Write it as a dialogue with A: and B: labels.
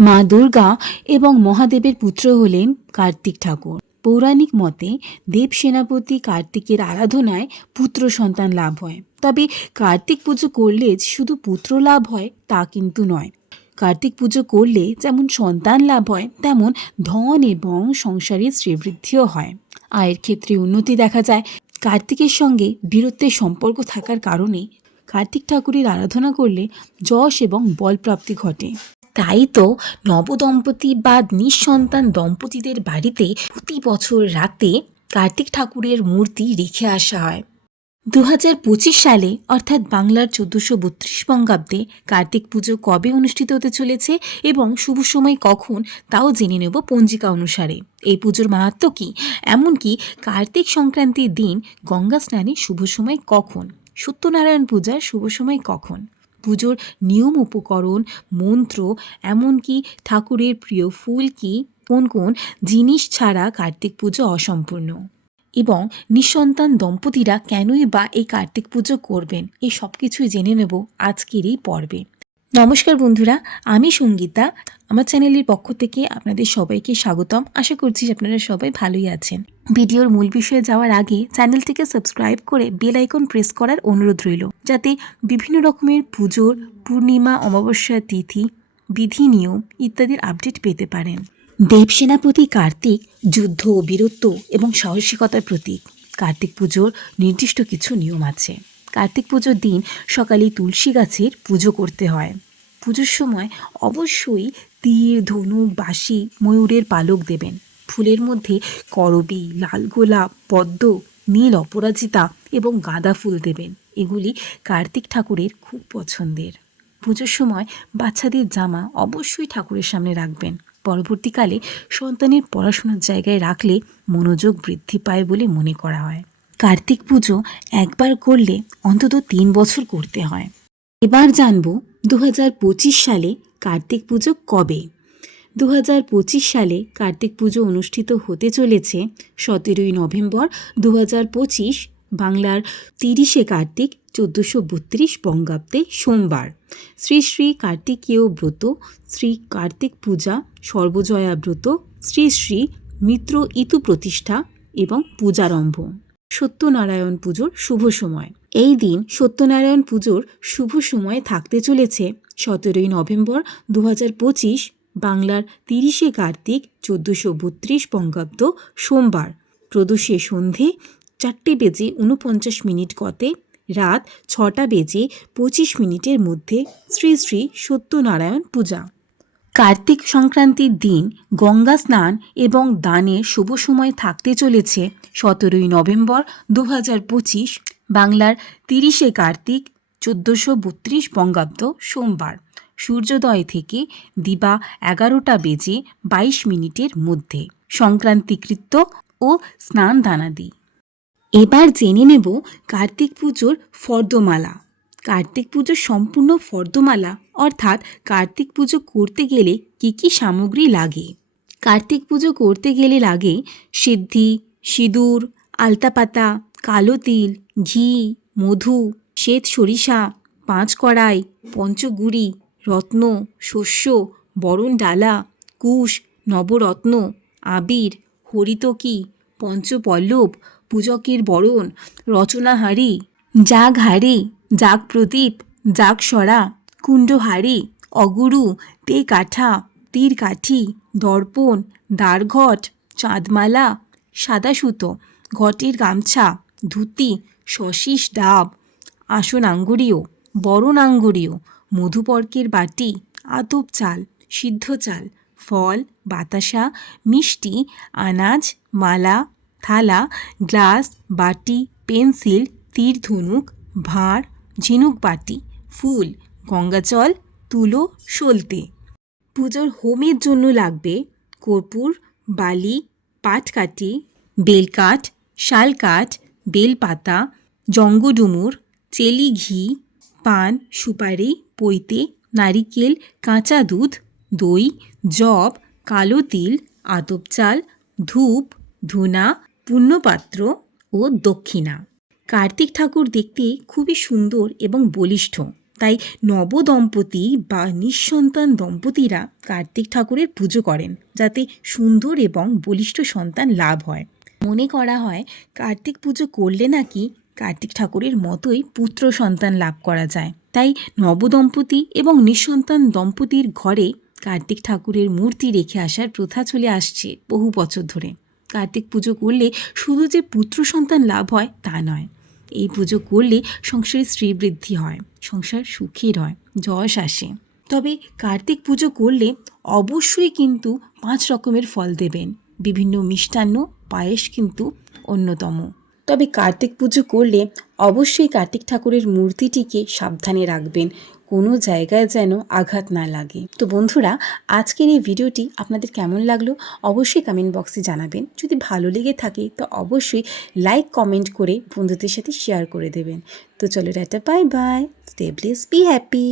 A: মা দুর্গা এবং মহাদেবের পুত্র হলেন কার্তিক ঠাকুর। পৌরাণিক মতে দেব সেনাপতি কার্তিকের আরাধনায় পুত্র সন্তান লাভ হয়। তবে কার্তিক পুজো করলে শুধু পুত্র লাভ হয় তা কিন্তু নয়। কার্তিক পুজো করলে যেমন সন্তান লাভ হয়, তেমন ধন এবং সংসারের শ্রীবৃদ্ধিও হয়। আয়ের ক্ষেত্রে উন্নতি দেখা যায়। কার্তিকের সঙ্গে বীরত্বের সম্পর্ক থাকার কারণে কার্তিক ঠাকুরের আরাধনা করলে যশ এবং বলপ্রাপ্তি ঘটে। তাই তো নবদম্পতি বা নিঃসন্তান দম্পতিদের বাড়িতে প্রতি বছর রাতে কার্তিক ঠাকুরের মূর্তি রেখে আসা হয়। দু হাজার পঁচিশ সালে, অর্থাৎ বাংলার চোদ্দশো বত্রিশ বঙ্গাব্দে, কার্তিক পুজো কবে অনুষ্ঠিত হতে চলেছে এবং শুভ সময় কখন, তাও জেনে নেব পঞ্জিকা অনুসারে। এই পুজোর মাহাত্ম কী? এমনকি কার্তিক সংক্রান্তির দিন গঙ্গা স্নানে শুভ সময় কখন? সত্যনারায়ণ পূজার শুভ সময় কখন? পুজোর নিয়ম উপকরণ, মন্ত্র, এমনকি ঠাকুরের প্রিয় ফুল কি, কোন কোন জিনিস ছাড়া কার্তিক পুজো অসম্পূর্ণ। এবং নিঃসন্তান দম্পতিরা কেনই বা এই কার্তিক পুজো করবেন, এই সব কিছুই জেনে নেব আজকের এই পর্বে। নমস্কার বন্ধুরা, আমি সঙ্গীতা। আমার চ্যানেলের পক্ষ থেকে আপনাদের সবাইকে স্বাগতম। আশা করছি আপনারা সবাই ভালোই আছেন। ভিডিওর মূল বিষয়ে যাওয়ার আগে চ্যানেলটিকে সাবস্ক্রাইব করে বেল আইকন প্রেস করার অনুরোধ রইল। যাতে বিভিন্ন রকমের পুজোর, পূর্ণিমা, অমাবস্যা, তিথি, বিধি নিয়ম ইত্যাদির আপডেট পেতে পারেন। দেবসেনাপতি কার্তিক যুদ্ধ, বীরত্ব এবং সাহসিকতার প্রতীক। কার্তিক পুজোর নির্দিষ্ট কিছু নিয়ম আছে। কার্তিক পুজোর দিন সকালে তুলসী গাছের পুজো করতে হয়। পুজোর সময় অবশ্যই তীর ধনুক, বাঁশি, ময়ূরের পালক দেবেন। ফুলের মধ্যে করবি, লাল গোলাপ, পদ্ম, নীল অপরাজিতা এবং গাঁদা ফুল দেবেন। এগুলি কার্তিক ঠাকুরের খুব পছন্দের। পুজোর সময় বাচ্চাদের জামা অবশ্যই ঠাকুরের সামনে রাখবেন। পরবর্তীকালে সন্তানের পড়াশোনার জায়গায় রাখলে মনোযোগ বৃদ্ধি পায় বলে মনে করা হয়। কার্তিক পুজো একবার করলে অন্তত তিন বছর করতে হয়। এবার জানব দু হাজার পঁচিশ সালে কার্তিক পুজো কবে। দু হাজার পঁচিশ সালে কার্তিক পুজো অনুষ্ঠিত হতে চলেছে সতেরোই নভেম্বর দু হাজার পঁচিশ, বাংলার তিরিশে কার্তিক, চোদ্দোশো বত্রিশ বঙ্গাব্দে সোমবার। শ্রী শ্রী কার্তিকেয় ব্রত, শ্রী কার্তিক পূজা, সর্বজয়া ব্রত, শ্রী শ্রী মিত্র ইতু প্রতিষ্ঠা এবং পূজারম্ভ। সত্যনারায়ণ পুজোর শুভ সময়। এই দিন সত্যনারায়ণ পুজোর শুভ সময় থাকতে চলেছে। সতেরোই নভেম্বর দু পঁচিশ, বাংলার তিরিশে কার্তিক, চোদ্দোশো বত্রিশ বঙ্গাব্দ সোমবার। প্রদোষে সন্ধে চারটে বেজে উনপঞ্চাশ মিনিট গতে রাত ছটা বেজে পঁচিশ মিনিটের মধ্যে শ্রী শ্রী সত্যনারায়ণ পূজা। কার্তিক সংক্রান্তির দিন গঙ্গা স্নান এবং দানের শুভ সময় থাকতে চলেছে সতেরোই নভেম্বর দু পঁচিশ, বাংলার তিরিশে কার্তিক, চোদ্দোশো বত্রিশ বঙ্গাব্দ সোমবার। সূর্যোদয় থেকে দিবা এগারোটা বেজে বাইশ মিনিটের মধ্যে। সংক্রান্তিকৃত্য ও স্নান দানাদি এবার জেনে নেব কার্তিক পুজোর ফর্দমালা। কার্তিক পুজো সম্পূর্ণ ফর্দমালা, অর্থাৎ কার্তিক পুজো করতে গেলে কি কি সামগ্রী লাগে? কার্তিক পুজো করতে গেলে লাগে সিদ্ধি, সিঁদুর, আলতাপাতা, কালো তিল, ঘি, মধু, শ্বেত সরিষা, পাঁচ কড়াই, পঞ্চগুড়ি, রত্ন, শস্য, বরণ ডালা, কুশ, নবরত্ন, আবির, হরিতকি, পঞ্চপল্লব, পূজকের বরণ, রচনাহারি জাগ হাড়ি জাগ প্রদীপ জাগ সরা, কুণ্ডহারি, অগুরু তে কাঠা তীর কাঠি দর্পণ, দ্বারঘট, চাঁদমালা সাদা সুতো ঘটের গামছা, ধুতি শশীষ ডাব আসন আঙ্গুরীয় বরণ আঙ্গুরীয় মধুপর্কের বাটি, আতপ চাল, সিদ্ধ চাল, ফল, বাতাসা, মিষ্টি, আনাজ, মালা, থালা, গ্লাস, বাটি, পেন্সিল তীর ধনুক, ভাঁড়, ঝিনুক বাটি, ফুল গঙ্গাজল তুলো সলতে পুজোর হোমের জন্য লাগবে কর্পূর, বালি, পাটকাঠি, বেলকাঠ, শালকাঠ, বেলপাতা, জঙ্গডুমুর, চেলি ঘি, পান, সুপারি, পৈতে, নারিকেল, কাঁচা দুধ, দই জব কালো তিল, আতপ চাল, ধূপ, ধুনা, পুণ্যপাত্র ও দক্ষিণা। কার্তিক ঠাকুর দেখতে খুবই সুন্দর এবং বলিষ্ঠ। তাই নবদম্পতি বা নিঃসন্তান দম্পতিরা কার্তিক ঠাকুরের পুজো করেন, যাতে সুন্দর এবং বলিষ্ঠ সন্তান লাভ হয়। মনে করা হয়, কার্তিক পুজো করলে নাকি কার্তিক ঠাকুরের মতোই পুত্র সন্তান লাভ করা যায়। তাই নবদম্পতি এবং নিঃসন্তান দম্পতির ঘরে কার্তিক ঠাকুরের মূর্তি রেখে আসার প্রথা চলে আসছে বহু বছর ধরে। কার্তিক পুজো করলে শুধু যে পুত্র সন্তান লাভ হয় তা নয়। এই পুজো করলে সংসারে শ্রীবৃদ্ধি হয়, সংসার সুখের হয়, যশ আসে। তবে কার্তিক পুজো করলে অবশ্যই কিন্তু পাঁচ রকমের ফল দেবেন। বিভিন্ন মিষ্টান্ন, পায়েস কিন্তু অন্যতম। তবে কার্তিক পুজো করলে অবশ্যই কার্তিক ঠাকুরের মূর্তিটিকে সাবধানে রাখবেন। কোনো জায়গায় যেন আঘাত না লাগে। তো বন্ধুরা, আজকের এই ভিডিওটি আপনাদের কেমন লাগল অবশ্যই কমেন্ট বক্সে জানাবেন। যদি ভালো লেগে থাকে, তো অবশ্যই লাইক কমেন্ট করে বন্ধুদের সাথে শেয়ার করে দেবেন। তো চলো tata bye bye stay bless be happy